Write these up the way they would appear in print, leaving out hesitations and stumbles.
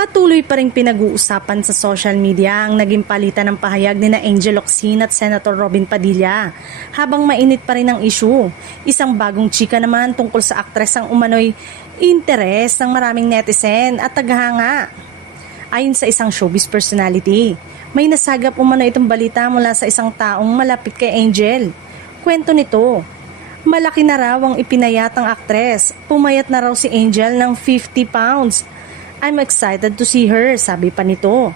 Patuloy pa ring pinag-uusapan sa social media ang naging palitan ng pahayag ni na Angel Locsin at Senator Robin Padilla. Habang mainit pa rin ang issue, isang bagong chika naman tungkol sa aktres ang umano'y interes ng maraming netizen at taghanga. Ayon sa isang showbiz personality, may nasagap umano itong balita mula sa isang taong malapit kay Angel. Kwento nito, malaki na raw ang ipinayat ng aktres. Pumayat na raw si Angel ng 50 pounds. I'm excited to see her, sabi pa nito.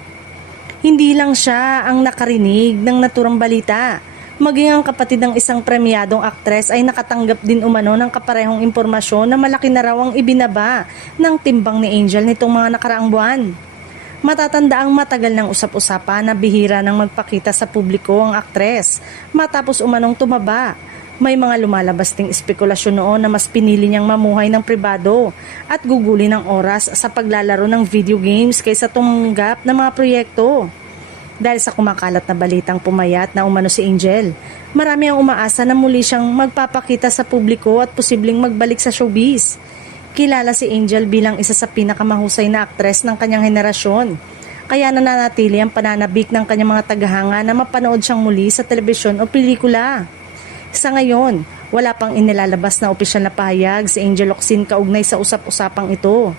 Hindi lang siya ang nakarinig ng naturang balita. Maging ang kapatid ng isang premyadong aktres ay nakatanggap din umano ng kaparehong impormasyon na malaki na raw ang ibinaba ng timbang ni Angel nitong mga nakaraang buwan. Matatanda ang matagal ng usap-usapan na bihira nang magpakita sa publiko ang aktres matapos umanong tumaba. May mga lumalabas ding espekulasyon noon na mas pinili niyang mamuhay ng pribado at guguli ng oras sa paglalaro ng video games kaysa tumanggap ng mga proyekto. Dahil sa kumakalat na balitang pumayat na umano si Angel, marami ang umaasa na muli siyang magpapakita sa publiko at posibleng magbalik sa showbiz. Kilala si Angel bilang isa sa pinakamahusay na aktres ng kanyang henerasyon. Kaya nananatili ang pananabik ng kanyang mga tagahanga na mapanood siyang muli sa telebisyon o pelikula. Sa ngayon, wala pang inilalabas na opisyal na pahayag si Angel Locsin kaugnay sa usap-usapang ito.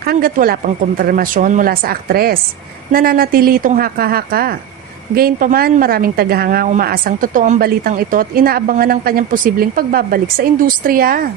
Hanggat wala pang kumpirmasyon mula sa aktres, nananatili itong haka-haka. Gayunpaman, maraming tagahanga umaasang totoo ang balitang ito at inaabangan ang kanyang posibleng pagbabalik sa industriya.